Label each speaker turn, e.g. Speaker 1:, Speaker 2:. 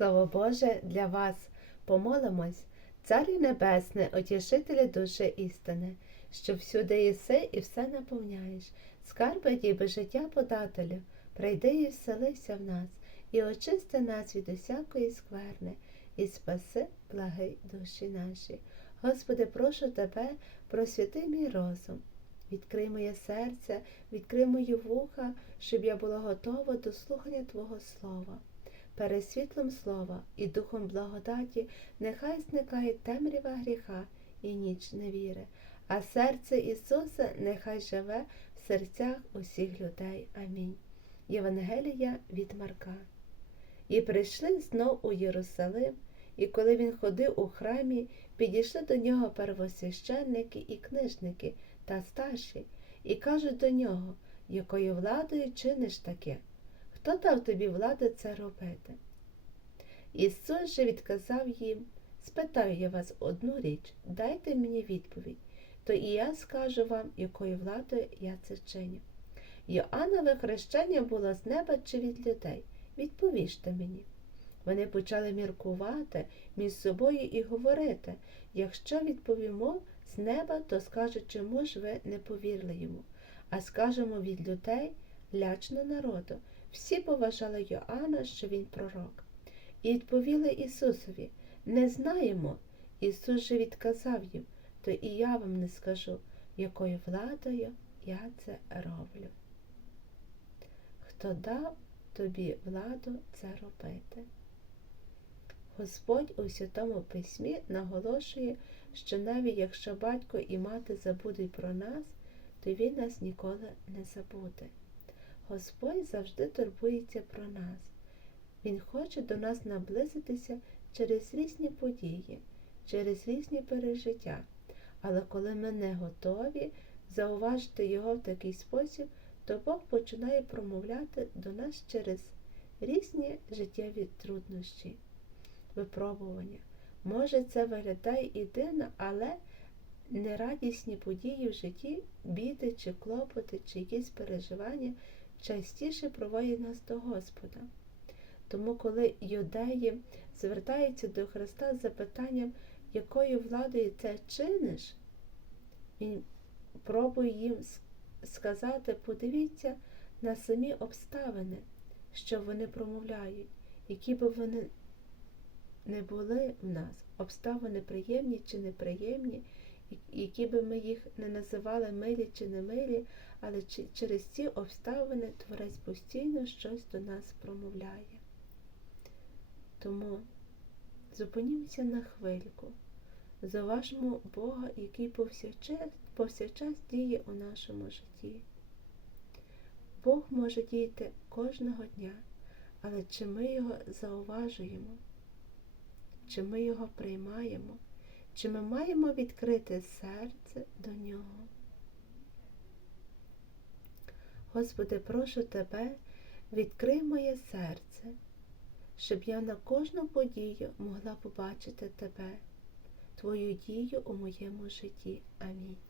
Speaker 1: Слово Боже для вас. Помолимось, Царю Небесне, утішителю душі істини, що всюди єси і все наповняєш, скарби діби життя подателю, прийди і вселися в нас, і очисти нас від усякої скверни, і спаси, благи душі наші. Господи, прошу Тебе, просвіти мій розум, відкрий моє серце, відкрий мої вуха, щоб я була готова до слухання Твого Слова. Перед світлом слова і духом благодаті нехай зникає темрява гріха і ніч невіри, а серце Ісуса нехай живе в серцях усіх людей. Амінь. Євангелія від Марка. І прийшли знов у Єрусалим, і коли він ходив у храмі, підійшли до нього первосвященники і книжники та старші, і кажуть до нього, якою владою чиниш таке? Хто дав тобі влади це робити? Ісус же відказав їм, спитаю я вас одну річ, дайте мені відповідь, то і я скажу вам, якою владою я це чиню. Йоаннове хрещення було з неба чи від людей? Відповіжте мені. Вони почали міркувати між собою і говорити, якщо відповімо з неба, то скажуть, чому ж ви не повірили йому, а скажемо від людей лячно народу. Всі поважали Йоанна, що він пророк. І відповіли Ісусові не знаємо. Ісус же відказав їм, то і я вам не скажу, якою владою я це роблю. Хто дав тобі владу це робити? Господь у Святому Письмі наголошує, що навіть якщо батько і мати забудуть про нас, то Він нас ніколи не забуде. Господь завжди турбується про нас. Він хоче до нас наблизитися через різні події, через різні пережиття. Але коли ми не готові зауважити Його в такий спосіб, то Бог починає промовляти до нас через різні життєві труднощі, випробування. Може, це виглядає і дивно, але нерадісні події в житті, біди чи клопоти, чи якісь переживання частіше проводять нас до Господа. Тому, коли юдеї звертаються до Христа з запитанням, якою владою це чиниш, Він пробує їм сказати, подивіться на самі обставини, що вони промовляють, які би вони не були в нас, обставини приємні чи неприємні, які би ми їх не називали милі чи не милі, але через ці обставини Творець постійно щось до нас промовляє. Тому зупинімося на хвильку, заважмо Бога, який повсякчас, повсякчас діє у нашому житті. Бог може діяти кожного дня, але чи ми його зауважуємо, чи ми його приймаємо, чи ми маємо відкрити серце до нього? Господи, прошу Тебе, відкрий моє серце, щоб я на кожну подію могла побачити Тебе, Твою дію у моєму житті. Амінь.